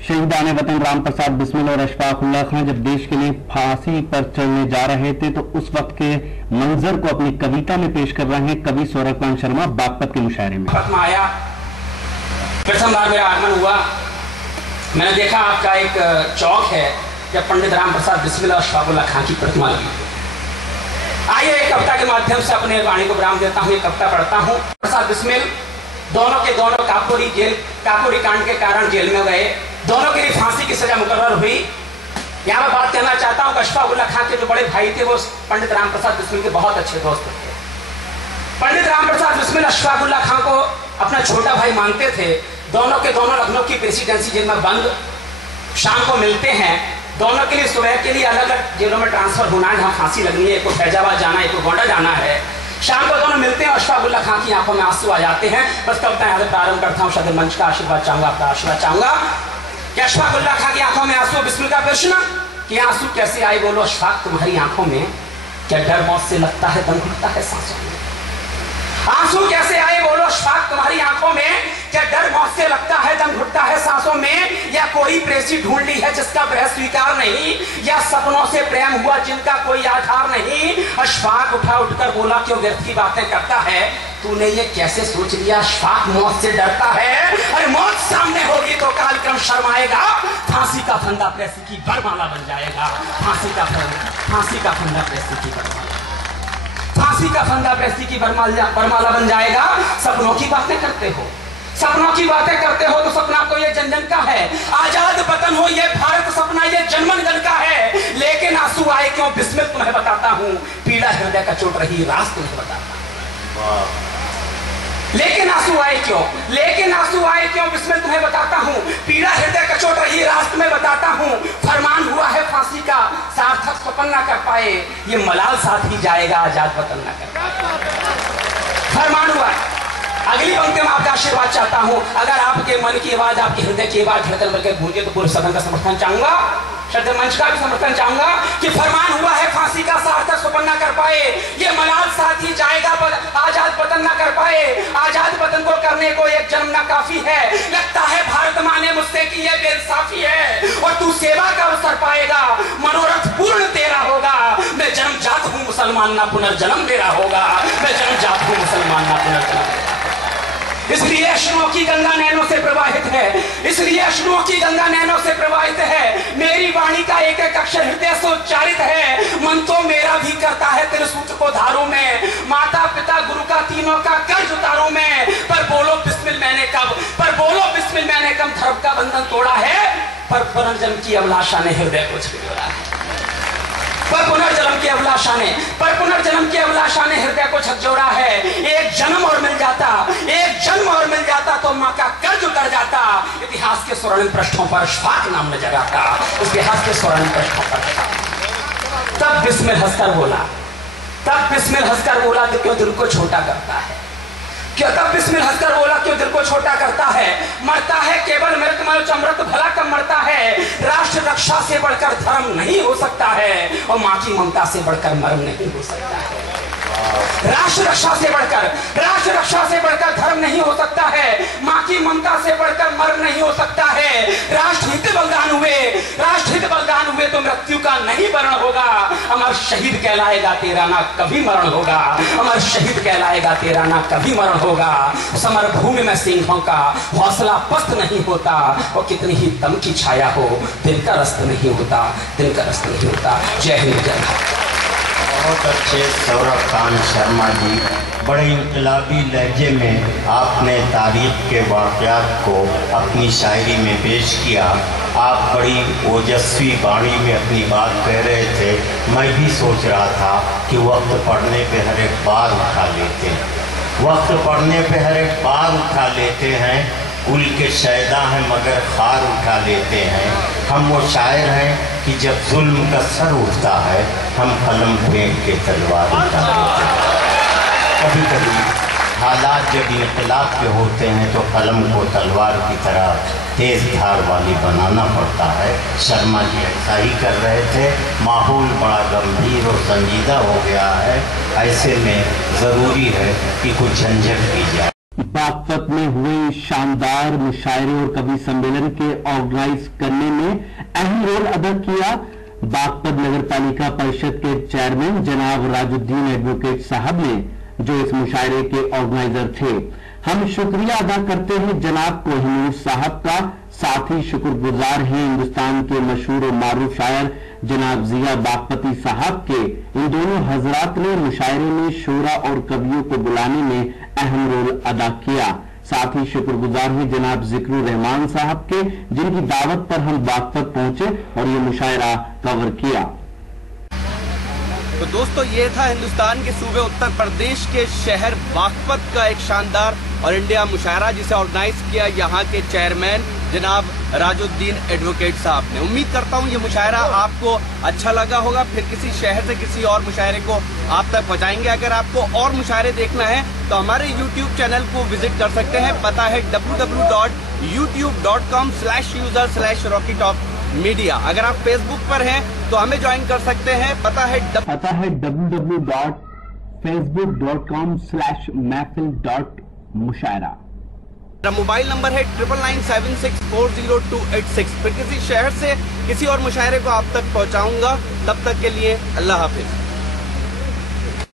शहीदान वतन राम प्रसाद बिस्मिल और अशफाक उल्लाह खां जब देश के लिए फांसी पर चढ़ने जा रहे थे तो उस वक्त के मंजर को अपनी कविता में पेश कर रहे हैं कवि सौरभ शर्मा बागपत के मुशायरे में। आया प्रथम बार मेरा आगमन हुआ, मैंने देखा आपका एक चौक है जब पंडित राम प्रसाद बिस्मिल और अशफाक उल्लाह खां की प्रतिमा लगी। आइए एक कविता के माध्यम से अपने वाणी को विराम देता हूँ, एक कविता पढ़ता हूँ। प्रसाद बिस्मिल दोनों के दोनों काकोरी कांड के कारण जेल में गए, दोनों के लिए फांसी की सजा मुकर्रर हुई। यहाँ मैं बात कहना चाहता हूँ कि अशफाक उल्लाह खां के जो बड़े भाई थे वो पंडित राम प्रसाद बिस्मिल के बहुत अच्छे दोस्त थे। पंडित राम प्रसाद बिस्मिल अशफाक उल्लाह खां को अपना छोटा भाई मानते थे। दोनों के दोनों लखनऊ की प्रेसिडेंसी जेल में बंद, शाम को मिलते हैं। दोनों के लिए सुबह के लिए अलग अलग जेलों में ट्रांसफर होना है, जहाँ फांसी लगनी है, एक को फैजाबाद जाना है, एक को गोंडा जाना है। शाम को दोनों मिलते हैं, अशफाक उल्लाह खां की आंखों में आंसू आ जाते हैं। बस कविता यहाँ से प्रारंभ करता हूँ, सदर मंच का आशीर्वाद चाहूंगा, आपका आशीर्वाद चाहूंगा कि अशफाक उल्लाह खां की आंखों में आंसू। बिस्मिल का प्रश्न कि आंसू कैसे आए, बोलो अशफाक तुम्हारी आंखों में, क्या डर मौत से लगता है दम घुटता है सांसों में। आंसू कैसे आए, बोलो अशफाक तुम्हारी आंखों में, क्या डर मौत से लगता है दम घुटता है सांसों में। या कोई प्रेसी ढूंढ ली है जिसका ग्रह स्वीकार नहीं, या सपनों से प्रेम हुआ जिनका कोई आधार नहीं। अशफाक उठा उठकर बोला क्यों व्यर्थ की बातें करता है, तूने ये कैसे सोच लिया अशफाक मौत से डरता है। अरे मौत सामने होगी तो कालक्रम शर्माएगा, फांसी का फंदा प्रेसी की बरमाला बन जाएगा। फांसी का फंदा प्रेसी की बरमाला, फांसी का फंदा प्रेसी की बरमाला बन जाएगा। सपनों की बातें करते हो, सपनों की बातें करते हो तो सपना तो ये जन जन का है। आजाद वतन हो ये भारत सपना ये जनमन जन का है। लेकिन आंसू आए क्यों बिस्मिल तुम्हें बताता हूँ, पीड़ा हृदय का चोट रही राज तुम्हें बताता हूँ। लेकिन आंसू आए क्यों बिस्मिल तुम्हें बताता हूँ, पीड़ा हृदय का चोट रही राज तुम्हें बताता हूँ। फरमान हुआ है फांसी का सार्थक सपन ना कर पाए, ये मलाल साथ ही जाएगा आजाद वतन ना कर पाए। फरमान हुआ है। अगली पंक्ति में आपका आशीर्वाद चाहता हूं। अगर आपके मन की आवाज, आपके हृदय की आवाज धड़कन बन के गूंजे तो पूरे सदन का समर्थन चाहूंगा, सदन मंच का भी समर्थन चाहूंगा कि फरमान हुआ है फांसी का सार्थक सपन ना कर पाए, ये मलाल साथ ही जाएगा आजाद वतन ना कर पाए। आजाद वतन को करने को एक जन्म ना काफी है, लगता है भारत माने मुझसे कि ये बेइंसाफी है। और तू सेवा का अवसर पाएगा, मनोरथ पूर्ण तेरा होगा। मैं जन्मजात हूँ मुसलमान ना पुनर्जन्म मेरा होगा, मैं जन्मजात हूँ मुसलमान ना पुनर्जन्म। इसलिए अश्रुओं की गंगा नैनों से प्रवाहित है, इसलिए अश्रुओं की गंगा नैनों से प्रवाहित है। मेरी वाणी का एक एक अक्षर हृदय से उच्चारित है। मन तो मेरा भी करता है तेरे सूत्र को धारों में, माता पिता गुरु का तीनों का कर्ज उतारों में। पर बोलो बिस्मिल मैंने कब धर्म का बंधन तोड़ा है, पर पुनर्जन्म की अभिलाषा ने हृदय को झकझोरा है। पर पुनर्जन्म की अभिलाषा ने हृदय को झकझोरा है। एक जन्म और मिल जाता तो माँ का कर्ज उतर जाता। इतिहास के स्वर्णिम पृष्ठों पर अशफाक नाम नजर आता, इतिहास के स्वर्णिम पृष्ठों पर। तब बिस्मिल हंसकर बोला तो क्यों दिल को छोटा करता है, तब बिस्मिल हंसकर बोला क्यों दिल को छोटा करता है। मरता है केवल मृत अमृत भला कब मरता है। राष्ट्र रक्षा से बढ़कर धर्म नहीं हो सकता है, और माँ की ममता से बढ़कर मर्म नहीं हो सकता है। राष्ट्र रक्षा से बढ़कर धर्म नहीं हो सकता है, माँ की ममता से बढ़कर मर्म नहीं हो सकता है। राष्ट्रहित बलिदान हुए तो मृत्यु का नहीं वर्ण होगा। अमर शहीद कहलाएगा तेरा ना कभी मरण होगा, अमर शहीद कहलाएगा तेरा ना कभी मरण होगा। समर भूमि में सिंहों का हौसला पस्त नहीं होता, और कितनी ही दम की छाया हो दिल का रस्त नहीं होता। जय हिंद जय भारत। बहुत अच्छे सौरभ शर्मा जी, बड़े इनकलाबी लहजे में आपने तारीख के वाक़यात को अपनी शायरी में पेश किया। आप बड़ी ओजस्वी वाणी में अपनी बात कह रहे थे। मैं भी सोच रहा था कि वक्त पढ़ने पे हर एक बार उठा लेते हैं, कुल के शायदा हैं मगर खार उठा लेते हैं। हम वो शायर हैं कि जब जुल्म का सर उठता है हम कलम फेंक के तलवार उठा लेते हैं। कभी कभी हालात जब इनकलाब के होते हैं तो कलम को तलवार की तरह तेज धार वाली बनाना पड़ता है। शर्मा जी ऐसा ही कर रहे थे। माहौल बड़ा गंभीर और संजीदा हो गया है, ऐसे में ज़रूरी है कि कुछ झंझट की जाए। बागपत में हुए शानदार मुशायरे और कवि सम्मेलन के ऑर्गेनाइज करने में अहम रोल अदा किया बागपत नगर पालिका परिषद के चेयरमैन जनाब राजुद्दीन एडवोकेट साहब ने, जो इस मुशायरे के ऑर्गेनाइजर थे। हम शुक्रिया अदा करते हैं जनाब कोहिनूर साहब का, साथ ही शुक्रगुजार हैं हिंदुस्तान के मशहूर और मारूफ शायर जनाब जिया बागपती साहब के। इन दोनों हजरात ने मुशायरे में शोरा और कवियों को बुलाने में अहम रोल अदा किया। साथ ही शुक्रगुजार हैं जनाब जिक्रुर रहमान साहब के, जिनकी दावत पर हम बागपत पहुंचे और ये मुशायरा कवर किया। तो दोस्तों, ये था हिंदुस्तान के सूबे उत्तर प्रदेश के शहर बागपत का एक शानदार और इंडिया मुशायरा, जिसे ऑर्गेनाइज किया यहाँ के चेयरमैन जनाब राजुद्दीन एडवोकेट साहब ने। उम्मीद करता हूँ ये मुशायरा आपको अच्छा लगा होगा। फिर किसी शहर से किसी और मुशायरे को आप तक पहुँचाएंगे। अगर आपको और मुशायरे देखना है तो हमारे YouTube चैनल को विजिट कर सकते हैं। पता है www.youtube.com/user/rockytalkmedia। अगर आप फेसबुक पर हैं तो हमें ज्वाइन कर सकते हैं। पता है www.facebook.com/महफिल.मुशायरा। मेरा मोबाइल नंबर है 9997640286। फिर किसी शहर से किसी और मुशायरे को आप तक पहुंचाऊंगा। तब तक के लिए अल्लाह हाफिज।